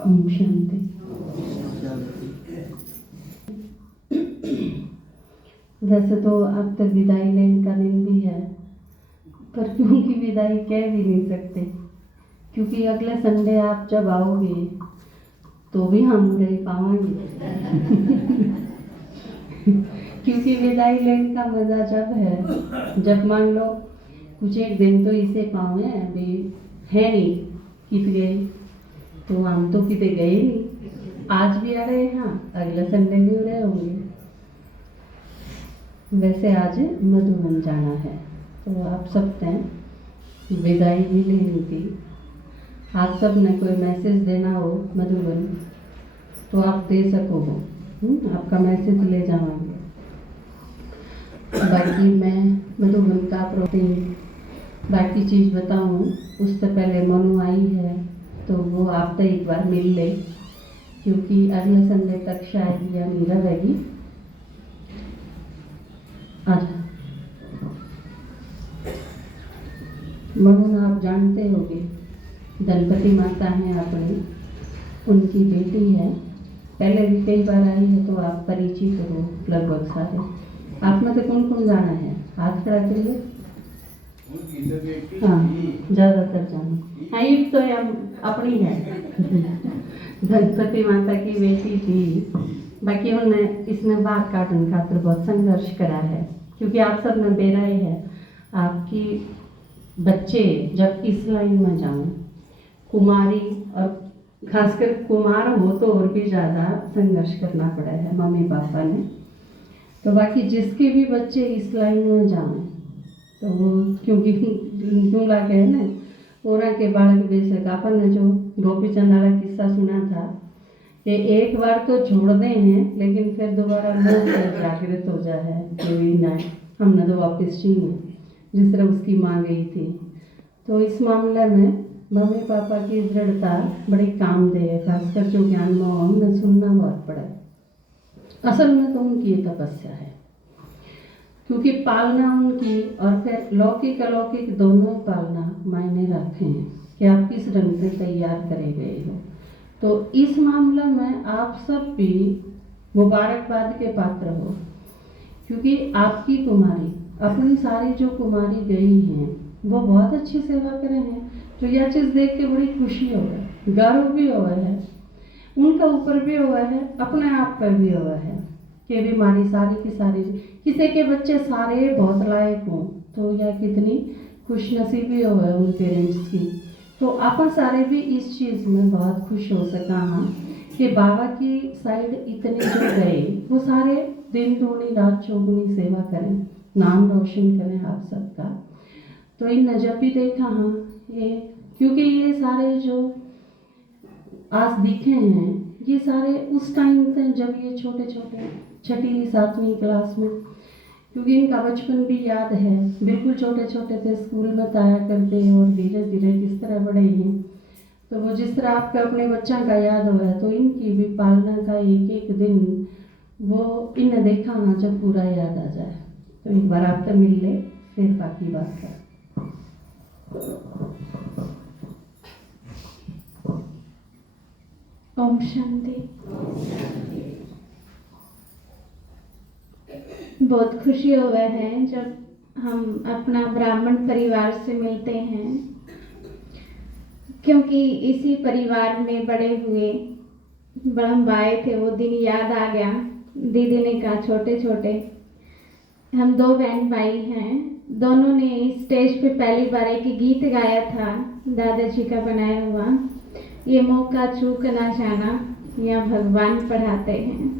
ओम शांति। वैसे तो अब तक विदाई लेने का दिन भी है, पर क्योंकि विदाई कह भी नहीं सकते, क्योंकि अगले संडे आप जब आओगे तो भी हम रह पाएंगे। क्योंकि विदाई लेने का मजा जब है जब मान लो कुछ एक दिन तो इसे पावे अभी है नहीं कित गए, तो हम तो किते गए नहीं, आज भी आ रहे हैं, अगले संडे भी रहे होंगे। वैसे आज मधुबन जाना है, तो आप सब ने विदाई भी लेनी थी। आप सब ने कोई मैसेज देना हो मधुबन तो आप दे सको हो, आपका मैसेज ले जावांगे। बाकी मैं मधुबन का प्रोटीन बाकी चीज़ बताऊँ उससे पहले मनु आई है, तो वो आप तो एक बार मिल ले, क्योंकि अगले संडे तक शायद या नहीं रहेगी। मनु आप जानते होंगे, गणपति माता हैं अपनी, उनकी बेटी है, पहले भी कई बार आई है, तो आप परिचित हो लगभग सारे। आप में तो कौन कौन जाना है, हाथ खड़ा करिए। हाँ, ज़्यादातर जाना है, ये तो हम अपनी है। गणपति माता की बेटी थी, बाकी उन्होंने इसमें बात काटने खातिर बहुत संघर्ष करा है, क्योंकि आप सब ने बेरा है आपकी बच्चे जब इस लाइन में जाऊँ, कुमारी और खासकर कुमार हो तो और भी ज़्यादा संघर्ष करना पड़ा है मम्मी पापा ने। तो बाकी जिसके भी बच्चे इस लाइन में जाएं, तो वो क्योंकि क्यों लाके है ना, ओरा के बालक बेशक अपन ने जो गोपी चंद वाला किस्सा सुना था कि एक बार तो छोड़ दे हैं, लेकिन फिर दोबारा मोह से जागृत हो जाए कि नहीं हमने तो वापस चाहिए, जिस तरह उसकी माँ गई थी। तो इस मामले में मम्मी पापा की दृढ़ता बड़ी कामदेह है, खासकर जो ज्ञान मोहन ने सुनना बहुत पड़ा है। असल में तो उनकी ये तपस्या है, क्योंकि पालना उनकी और फिर लौकिक अलौकिक दोनों पालना मायने रखे हैं कि आप किस ढंग से तैयार करे गए हो। तो इस मामले में आप सब भी मुबारकबाद के पात्र हो, क्योंकि आपकी कुमारी अपनी सारी जो कुमारी गई हैं वो बहुत अच्छी सेवा करे हैं, तो यह चीज़ देख के बड़ी खुशी हो है, गर्व भी हुआ है, उनका ऊपर भी हुआ है, अपने आप पर भी हुआ है कि भी हमारी सारी की सारी किसी के बच्चे सारे बहुत लायक हों, तो यह कितनी खुशनसीबी हो है उन पेरेंट्स की। तो आप सारे भी इस चीज़ में बहुत खुश हो सका हाँ कि बाबा की साइड इतने जो गए वो सारे दिन दूनी रात चौगुनी सेवा करें, नाम रोशन करें आप सबका। तो इन जब भी देखा हाँ ये, क्योंकि ये सारे जो आज दिखे हैं ये सारे उस टाइम थे जब ये छोटे छोटे 6वीं 7वीं क्लास में, क्योंकि इनका बचपन भी याद है, बिल्कुल छोटे छोटे थे, स्कूल में आया करते और धीरे धीरे किस तरह बड़े हैं। तो वो जिस तरह आपके अपने बच्चा का याद हुआ है, तो इनकी भी पालना का एक एक दिन वो इन्हें देखा ना जब पूरा याद आ जाए, तो एक बार आप तो मिल ले, फिर बाकी बात कर। ओम शांति। बहुत खुशी हुआ है जब हम अपना ब्राह्मण परिवार से मिलते हैं, क्योंकि इसी परिवार में बड़े हुए, हम आए थे, वो दिन याद आ गया। दीदी ने कहा छोटे छोटे हम 2 बहन भाई हैं, दोनों ने स्टेज पे पहली बार एक गीत गाया था दादाजी का बनाया हुआ, ये मौका चूक ना जाना, या भगवान पढ़ाते हैं।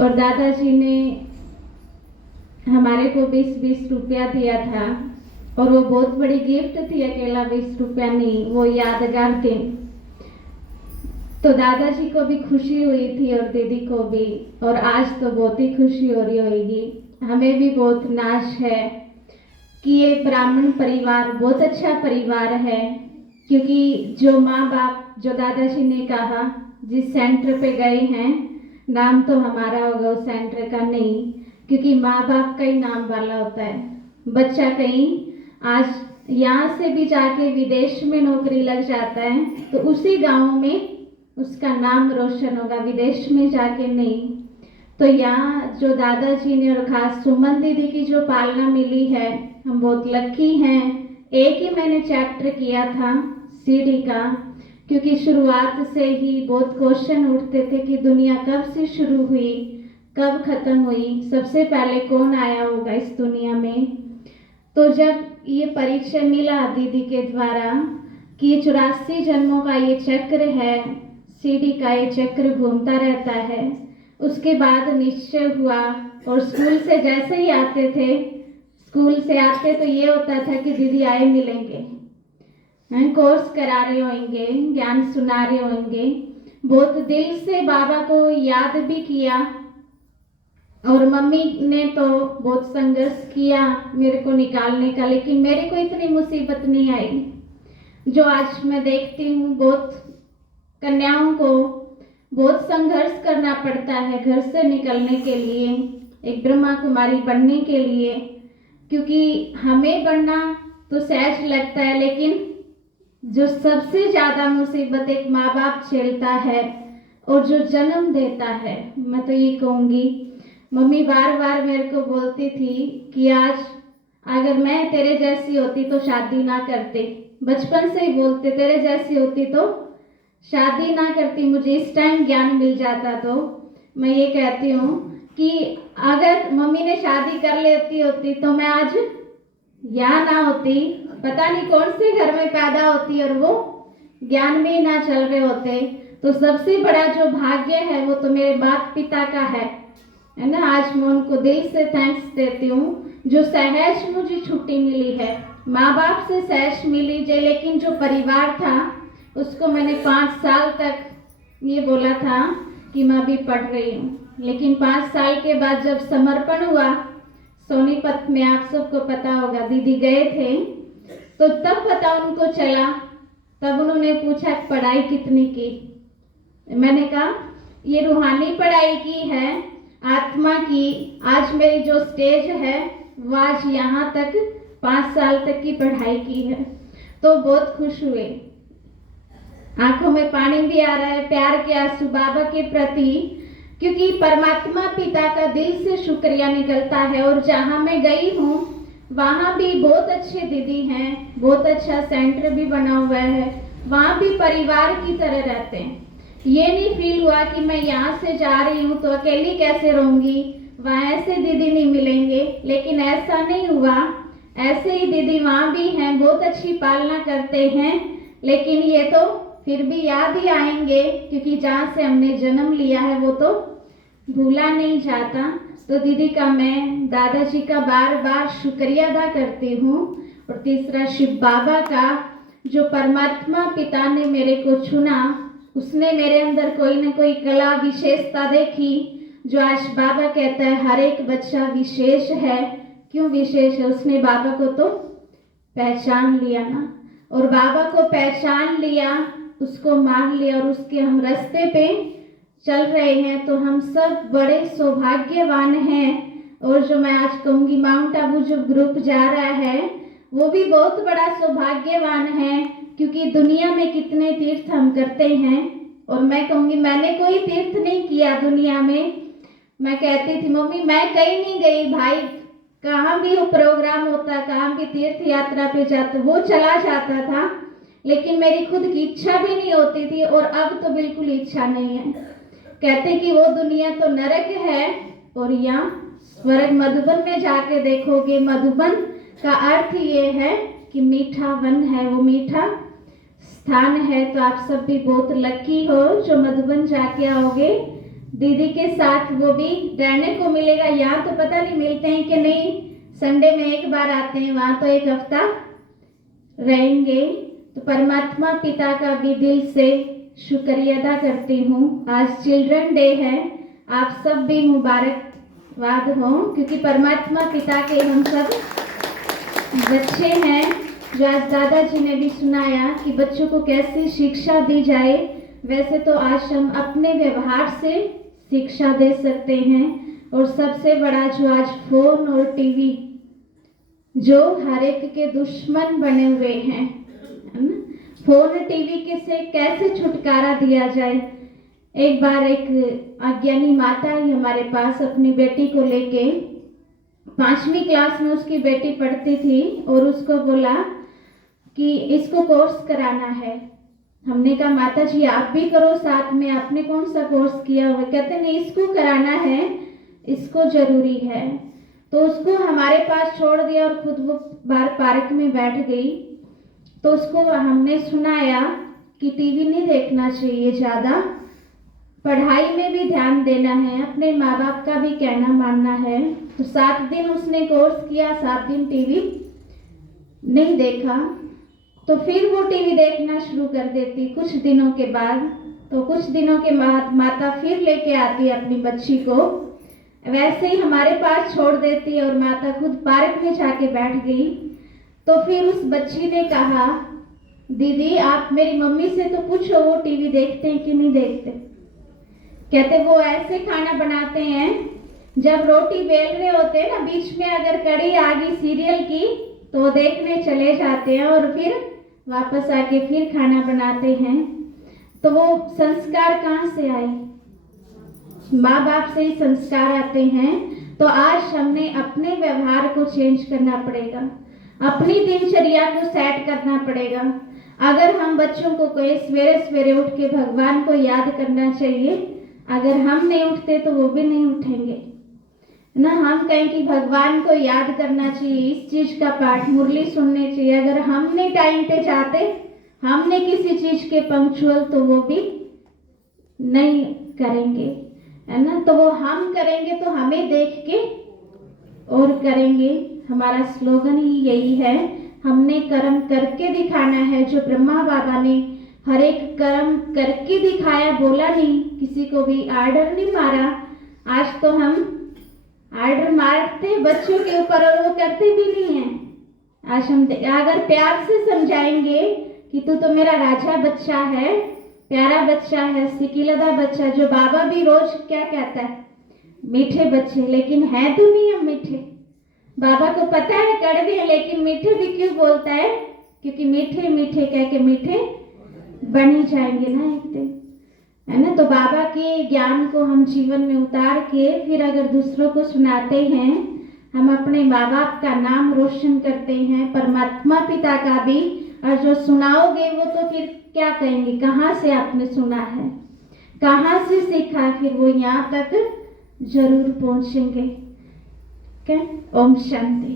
और दादाजी ने हमारे को 20-20 रुपया दिया था, और वो बहुत बड़ी गिफ्ट थी, अकेला 20 रुपया नहीं, वो यादगार दिन। तो दादाजी को भी खुशी हुई थी और दीदी को भी, और आज तो बहुत ही खुशी हो रही होगी। हमें भी बहुत नाज है कि ये ब्राह्मण परिवार बहुत अच्छा परिवार है, क्योंकि जो माँ बाप, जो दादाजी ने कहा जिस सेंटर पे गए हैं, नाम तो हमारा होगा उस सेंटर का नहीं, क्योंकि माँ बाप का ही नाम वाला होता है। बच्चा कहीं आज यहाँ से भी जाके विदेश में नौकरी लग जाता है तो उसी गांव में उसका नाम रोशन होगा, विदेश में जाके नहीं। तो यहाँ जो दादाजी ने और खास सुमन दीदी की जो पालना मिली है, हम बहुत लकी हैं। एक ही मैंने चैप्टर किया था सीढ़ी का, क्योंकि शुरुआत से ही बहुत क्वेश्चन उठते थे कि दुनिया कब से शुरू हुई, कब खत्म हुई, सबसे पहले कौन आया होगा इस दुनिया में। तो जब ये परिचय मिला दीदी के द्वारा कि ये 84 जन्मों का ये चक्र है, सीढ़ी का ये चक्र घूमता रहता है, उसके बाद निश्चय हुआ। और स्कूल से जैसे ही आते थे, स्कूल से आते तो ये होता था कि दीदी आए मिलेंगे, कोर्स करा रहे होंगे, ज्ञान सुना रहे होंगे। बहुत दिल से बाबा को याद भी किया और मम्मी ने तो बहुत संघर्ष किया मेरे को निकालने का, लेकिन मेरे को इतनी मुसीबत नहीं आई जो आज मैं देखती हूँ। बहुत कन्याओं को बहुत संघर्ष करना पड़ता है घर से निकलने के लिए, एक ब्रह्मा कुमारी बनने के लिए, क्योंकि हमें बनना तो सहज लगता है, लेकिन जो सबसे ज़्यादा मुसीबत एक माँ बाप झेलता है और जो जन्म देता है। मैं तो ये कहूँगी, मम्मी बार बार मेरे को बोलती थी कि आज अगर मैं तेरे जैसी होती तो शादी ना करती, बचपन से ही बोलते तेरे जैसी होती तो शादी ना करती, मुझे इस टाइम ज्ञान मिल जाता। तो मैं ये कहती हूँ कि अगर मम्मी ने शादी कर लेती होती तो मैं आज यहाँ ना होती, पता नहीं कौन से घर में पैदा होती और वो ज्ञान में ना चल रहे होते। तो सबसे बड़ा जो भाग्य है वो तो मेरे बाप पिता का है ना। आज मैं उनको दिल से थैंक्स देती हूँ जो सहज मुझे छुट्टी मिली है। माँ बाप से सहज मिली जे, लेकिन जो परिवार था उसको मैंने 5 साल तक ये बोला था कि मैं अभी पढ़ रही हूँ, लेकिन 5 साल के बाद जब समर्पण हुआ सोनीपत में, आप सबको पता होगा, दीदी गए थे, तो तब पता उनको चला। तब उन्होंने पूछा पढ़ाई कितनी की, मैंने कहा ये रूहानी पढ़ाई की है, आत्मा की। आज मेरी जो स्टेज है वो आज यहाँ तक 5 साल तक की पढ़ाई की है। तो बहुत खुश हुए, आंखों में पानी भी आ रहा है, प्यार के आंसू बाबा के प्रति, क्योंकि परमात्मा पिता का दिल से शुक्रिया निकलता है। और जहाँ मैं गई हूँ वहाँ भी बहुत अच्छे दीदी हैं, बहुत अच्छा सेंटर भी बना हुआ है, वहाँ भी परिवार की तरह रहते हैं। ये नहीं फील हुआ कि मैं यहाँ से जा रही हूँ तो अकेली कैसे रहूँगी, वहाँ ऐसे दीदी नहीं मिलेंगे, लेकिन ऐसा नहीं हुआ। ऐसे ही दीदी वहाँ भी हैं, बहुत अच्छी पालना करते हैं, लेकिन ये तो फिर भी याद ही आएंगे, क्योंकि जहाँ से हमने जन्म लिया है वो तो भूला नहीं जाता। तो दीदी का मैं, दादाजी का बार बार शुक्रिया अदा करती हूँ। और तीसरा शिव बाबा का, जो परमात्मा पिता ने मेरे को चुना, उसने मेरे अंदर कोई न कोई कला विशेषता देखी, जो आज बाबा कहता है हर एक बच्चा विशेष है। क्यों विशेष है? उसने बाबा को तो पहचान लिया ना, और बाबा को पहचान लिया, उसको मान लिया और उसके हम रास्ते पे चल रहे हैं। तो हम सब बड़े सौभाग्यवान हैं। और जो मैं आज कहूँगी, माउंट आबू जो ग्रुप जा रहा है वो भी बहुत बड़ा सौभाग्यवान है, क्योंकि दुनिया में कितने तीर्थ हम करते हैं। और मैं कहूँगी मैंने कोई तीर्थ नहीं किया दुनिया में। मैं कहती थी मम्मी मैं कहीं नहीं गई भाई, कहाँ भी वो प्रोग्राम होता, कहाँ भी तीर्थ यात्रा पे जाता, वो चला जाता था, लेकिन मेरी खुद की इच्छा भी नहीं होती थी। और अब तो बिल्कुल इच्छा नहीं है। कहते कि वो दुनिया तो नरक है और यहाँ स्वर्ग। मधुबन में जाके देखोगे, मधुबन का अर्थ ये है कि मीठा वन है, वो मीठा स्थान है। तो आप सब भी बहुत लकी हो जो मधुबन जाके आओगे दीदी के साथ, वो भी रहने को मिलेगा। यहाँ तो पता नहीं मिलते हैं कि नहीं, संडे में एक बार आते हैं, वहाँ तो एक हफ्ता रहेंगे। तो परमात्मा पिता का भी दिल से शुक्रिया अदा करती हूँ। आज चिल्ड्रन डे है, आप सब भी मुबारकबाद हो, क्योंकि परमात्मा पिता के हम सब बच्चे हैं। जो आज दादाजी ने भी सुनाया कि बच्चों को कैसे शिक्षा दी जाए, वैसे तो आज हम अपने व्यवहार से शिक्षा दे सकते हैं। और सबसे बड़ा जो आज फोन और टीवी जो हर एक के दुश्मन बने हुए हैं, है ना। फोन टीवी के से कैसे छुटकारा दिया जाए। एक बार एक अज्ञानी माता ही हमारे पास अपनी बेटी को लेके, 5वीं क्लास में उसकी बेटी पढ़ती थी, और उसको बोला कि इसको कोर्स कराना है। हमने कहा माता जी आप भी करो साथ में, आपने कौन सा कोर्स किया हुआ। कहते नहीं, इसको कराना है, इसको जरूरी है। तो उसको हमारे पास छोड़ दिया और खुद वो बाहर पार्क में बैठ गई। तो उसको हमने सुनाया कि टीवी नहीं देखना चाहिए ज़्यादा, पढ़ाई में भी ध्यान देना है, अपने माँ बाप का भी कहना मानना है। तो 7 दिन उसने कोर्स किया, 7 दिन टीवी नहीं देखा। तो फिर वो टीवी देखना शुरू कर देती कुछ दिनों के बाद। तो कुछ दिनों के बाद माता फिर लेके आती अपनी बच्ची को, वैसे ही हमारे पास छोड़ देती और माता खुद पार्क में जाके बैठ गई। तो फिर उस बच्ची ने कहा, दीदी आप मेरी मम्मी से तो पूछो वो टीवी देखते हैं कि नहीं देखते। कहते वो ऐसे खाना बनाते हैं, जब रोटी बेल रहे होते हैं ना, बीच में अगर कड़ी आ गई सीरियल की तो वो देखने चले जाते हैं और फिर वापस आके फिर खाना बनाते हैं। तो वो संस्कार कहाँ से आए? माँ बाप से ही संस्कार आते हैं। तो आज हमने अपने व्यवहार को चेंज करना पड़ेगा, अपनी दिनचर्या को सेट करना पड़ेगा। अगर हम बच्चों को कहे सवेरे सवेरे उठ के भगवान को याद करना चाहिए, अगर हम नहीं उठते तो वो भी नहीं उठेंगे ना। हम कहें कि भगवान को याद करना चाहिए, इस चीज का पाठ मुरली सुनने चाहिए, अगर हमने टाइम पे जाते, हमने किसी चीज के पंक्चुअल, तो वो भी नहीं करेंगे, है ना। तो वो हम करेंगे तो हमें देख के और करेंगे। हमारा स्लोगन ही यही है, हमने कर्म करके दिखाना है। जो ब्रह्मा बाबा ने हर एक कर्म करके दिखाया, बोला नहीं, किसी को भी आर्डर नहीं मारा। आज तो हम आर्डर मारते बच्चों के ऊपर और वो करते भी नहीं है। आज हम अगर प्यार से समझाएंगे कि तू तो मेरा राजा बच्चा है, प्यारा बच्चा है, सिकिलदा बच्चा, जो बाबा भी रोज क्या कहता है, मीठे बच्चे, लेकिन है तो नहीं हम मीठे। बाबा को पता है कड़वे हैं, लेकिन मीठे भी क्यों बोलता है? क्योंकि मीठे मीठे कह के मीठे बन ही जाएंगे ना एक दिन, है ना। तो बाबा के ज्ञान को हम जीवन में उतार के फिर अगर दूसरों को सुनाते हैं, हम अपने माँ बाप का नाम रोशन करते हैं, परमात्मा पिता का भी। और जो सुनाओगे वो तो फिर क्या कहेंगे, कहाँ से आपने सुना है, कहाँ से सीखा, फिर वो यहाँ तक जरूर पहुँचेंगे। ओम शांति।